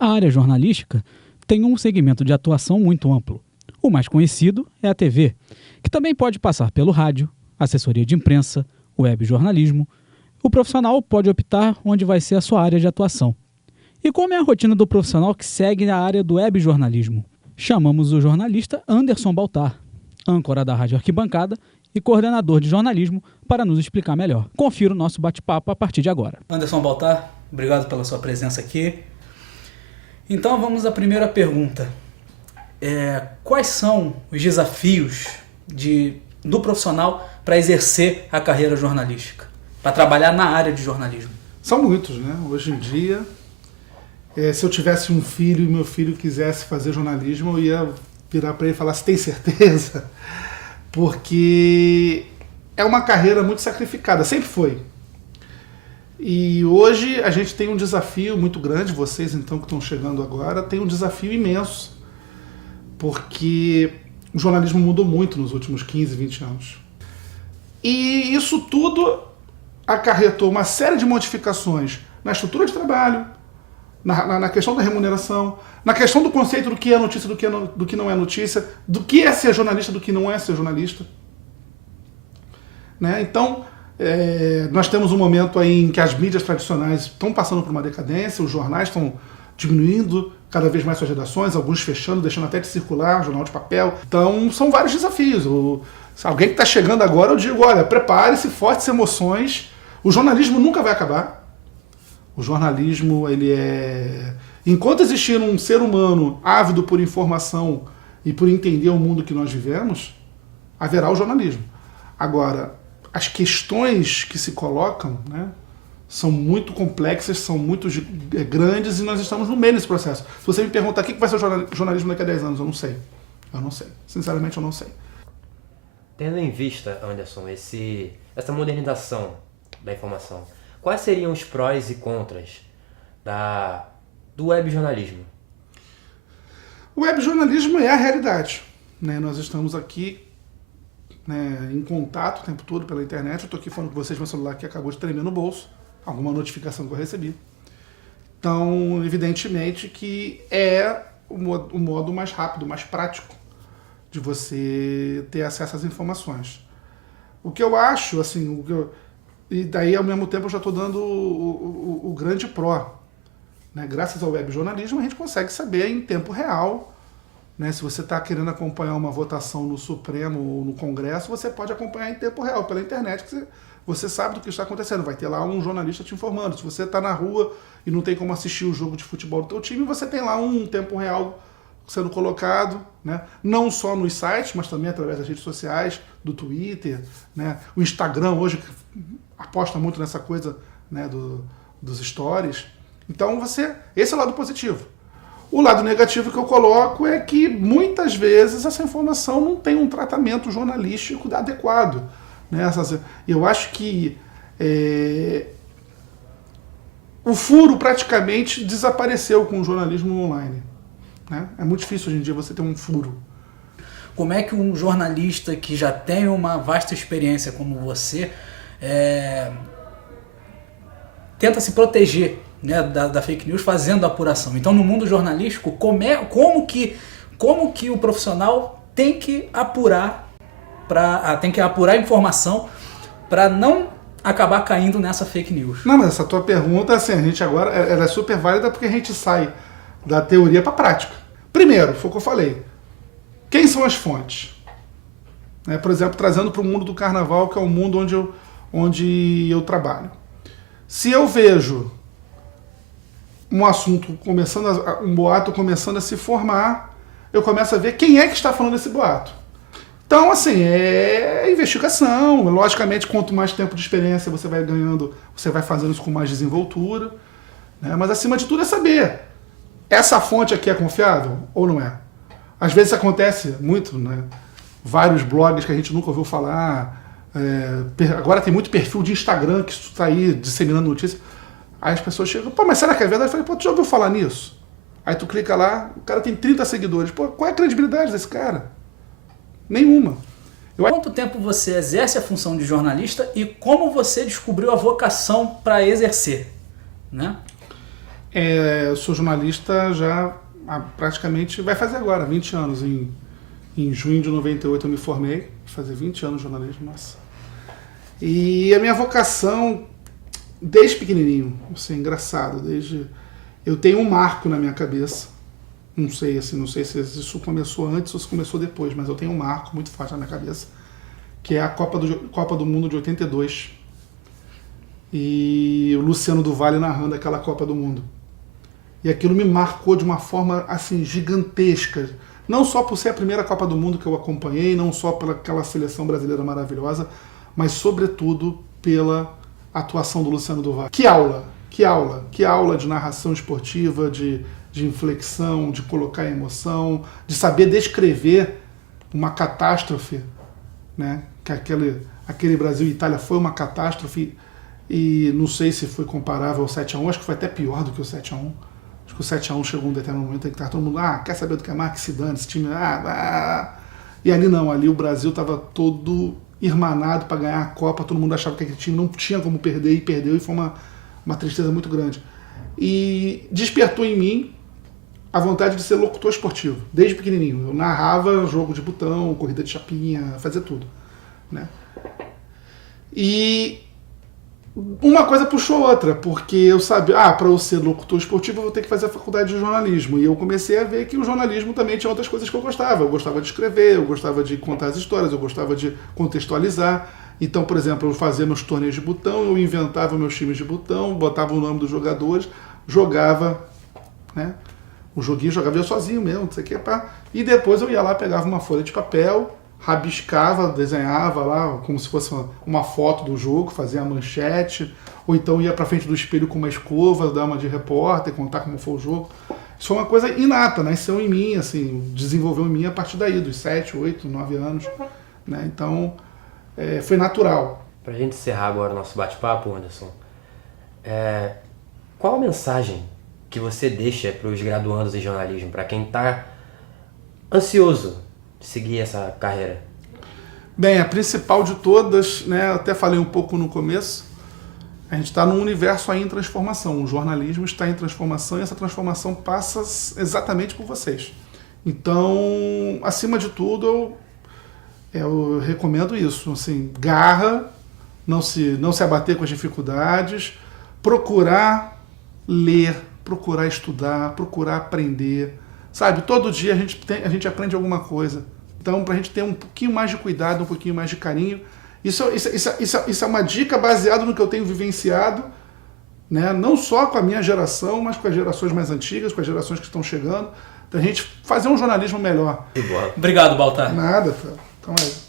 A área jornalística tem um segmento de atuação muito amplo. O mais conhecido é a TV, que também pode passar pelo rádio, assessoria de imprensa, web jornalismo. O profissional pode optar onde vai ser a sua área de atuação. E como é a rotina do profissional que segue a área do web jornalismo? Chamamos o jornalista Anderson Baltar, âncora da Rádio Arquibancada e coordenador de jornalismo, para nos explicar melhor. Confira o nosso bate-papo a partir de agora. Anderson Baltar, obrigado pela sua presença aqui. Então vamos à primeira pergunta. Quais são os desafios do profissional para exercer a carreira jornalística, para trabalhar na área de jornalismo? São muitos, né? Hoje em dia, se eu tivesse um filho e meu filho quisesse fazer jornalismo, eu ia virar para ele e falar: "Você tem certeza?" Porque é uma carreira muito sacrificada, sempre foi. E hoje a gente tem um desafio muito grande, vocês então que estão chegando agora, tem um desafio imenso, porque o jornalismo mudou muito nos últimos 15, 20 anos. E isso tudo acarretou uma série de modificações na estrutura de trabalho, na questão da remuneração, na questão do conceito do que é notícia, do que não é notícia, do que é ser jornalista, do que não é ser jornalista. Né? Então, nós temos um momento aí em que as mídias tradicionais estão passando por uma decadência, os jornais estão diminuindo cada vez mais suas redações, alguns fechando, deixando até de circular, jornal de papel. Então, são vários desafios. Se alguém que está chegando agora, eu digo: olha, prepare-se, fortes emoções, o jornalismo nunca vai acabar. O jornalismo, enquanto existir um ser humano ávido por informação e por entender o mundo que nós vivemos, haverá o jornalismo. Agora, as questões que se colocam, né, são muito complexas, são muito grandes, e nós estamos no meio desse processo. Se você me perguntar o que vai ser o jornalismo daqui a 10 anos, eu não sei. Eu não sei. Sinceramente, eu não sei. Tendo em vista, Anderson, essa modernização da informação, quais seriam os prós e contras do webjornalismo? O webjornalismo é a realidade. Né? Nós estamos aqui, né, em contato o tempo todo pela internet. Eu estou aqui falando com vocês, meu celular que acabou de tremer no bolso, alguma notificação que eu recebi. Então, evidentemente que é o modo mais rápido, mais prático de você ter acesso às informações. O que eu acho, assim, e daí ao mesmo tempo eu já estou dando o grande pró. Né? Graças ao webjornalismo a gente consegue saber em tempo real. Né, se você está querendo acompanhar uma votação no Supremo ou no Congresso, você pode acompanhar em tempo real pela internet, que você sabe do que está acontecendo. Vai ter lá um jornalista te informando. Se você está na rua e não tem como assistir o jogo de futebol do teu time, você tem lá um tempo real sendo colocado, né? Não só nos sites, mas também através das redes sociais, do Twitter, né? O Instagram hoje aposta muito nessa coisa, né, dos stories. Então esse é o lado positivo. O lado negativo que eu coloco é que muitas vezes essa informação não tem um tratamento jornalístico adequado. Né? Eu acho que o furo praticamente desapareceu com o jornalismo online. Né? É muito difícil hoje em dia você ter um furo. Como é que um jornalista que já tem uma vasta experiência como você tenta se proteger, né, da fake news fazendo a apuração? Então, no mundo jornalístico, como que o profissional tem que apurar a informação para não acabar caindo nessa fake news? Não, mas essa tua pergunta, assim, a gente agora ela é super válida, porque a gente sai da teoria para a prática. Primeiro, foi o que eu falei. Quem são as fontes? Né, por exemplo, trazendo para o mundo do carnaval, que é o mundo onde eu trabalho. Se eu vejo um assunto um boato começando a se formar, eu começo a ver quem é que está falando desse boato. Então, assim, é investigação. Logicamente, quanto mais tempo de experiência você vai ganhando, você vai fazendo isso com mais desenvoltura. Né? Mas, acima de tudo, é saber: essa fonte aqui é confiável ou não é? Às vezes acontece muito, né? Vários blogs que a gente nunca ouviu falar. Agora tem muito perfil de Instagram que está aí disseminando notícias. Aí as pessoas chegam: pô, mas será que é verdade? Eu falei: pô, tu já ouviu falar nisso? Aí tu clica lá, o cara tem 30 seguidores. Pô, qual é a credibilidade desse cara? Nenhuma. Quanto tempo você exerce a função de jornalista e como você descobriu a vocação para exercer? Né? Eu sou jornalista já praticamente, vai fazer agora, 20 anos. Em junho de 98 eu me formei, vai fazer 20 anos de jornalismo, nossa. E a minha vocação, desde pequenininho, assim, engraçado, eu tenho um marco na minha cabeça. Não sei se isso começou antes ou se começou depois, mas eu tenho um marco muito forte na minha cabeça, que é a Copa do Mundo de 82. E o Luciano do Vale narrando aquela Copa do Mundo. E aquilo me marcou de uma forma assim gigantesca. Não só por ser a primeira Copa do Mundo que eu acompanhei, não só pela aquela seleção brasileira maravilhosa, mas sobretudo pela atuação do Luciano do Vale. Que aula de narração esportiva, de inflexão, de colocar emoção, de saber descrever uma catástrofe, né? Que aquele Brasil e Itália foi uma catástrofe, e não sei se foi comparável ao 7-1, acho que foi até pior do que o 7-1. Acho que o 7-1 chegou um determinado momento em que estava todo mundo, quer saber do que é mais, que se dane, esse time, E ali não, ali o Brasil estava todo irmanado para ganhar a Copa, todo mundo achava que aquele time não tinha como perder, e perdeu, e foi uma tristeza muito grande. E despertou em mim a vontade de ser locutor esportivo, desde pequenininho. Eu narrava jogo de botão, corrida de chapinha, fazia tudo, né? E uma coisa puxou outra, porque eu sabia, para eu ser locutor esportivo eu vou ter que fazer a faculdade de jornalismo. E eu comecei a ver que o jornalismo também tinha outras coisas que eu gostava. Eu gostava de escrever, eu gostava de contar as histórias, eu gostava de contextualizar. Então, por exemplo, eu fazia meus torneios de botão, eu inventava meus times de botão, botava o nome dos jogadores, jogava, né? O joguinho, jogava eu sozinho mesmo, não sei o que, e depois eu ia lá, pegava uma folha de papel, rabiscava, desenhava lá como se fosse uma foto do jogo, fazia a manchete, ou então ia pra frente do espelho com uma escova, dar uma de repórter, contar como foi o jogo. Isso foi uma coisa inata, nasceu em mim, assim, desenvolveu em mim a partir daí, dos 7, 8, 9 anos, né? Então, foi natural. Pra gente encerrar agora o nosso bate-papo, Anderson, qual a mensagem que você deixa para os graduandos em jornalismo, para quem está ansioso de seguir essa carreira? Bem, a principal de todas, né, eu até falei um pouco no começo, a gente está num universo aí em transformação, o jornalismo está em transformação e essa transformação passa exatamente por vocês. Então, acima de tudo, eu recomendo isso, assim, garra, não se abater com as dificuldades, procurar ler, procurar estudar, procurar aprender, sabe? Todo dia a gente aprende alguma coisa. Então, para a gente ter um pouquinho mais de cuidado, um pouquinho mais de carinho, isso é uma dica baseada no que eu tenho vivenciado, né? Não só com a minha geração, mas com as gerações mais antigas, com as gerações que estão chegando, para a gente fazer um jornalismo melhor. Obrigado, Baltar. Nada, então é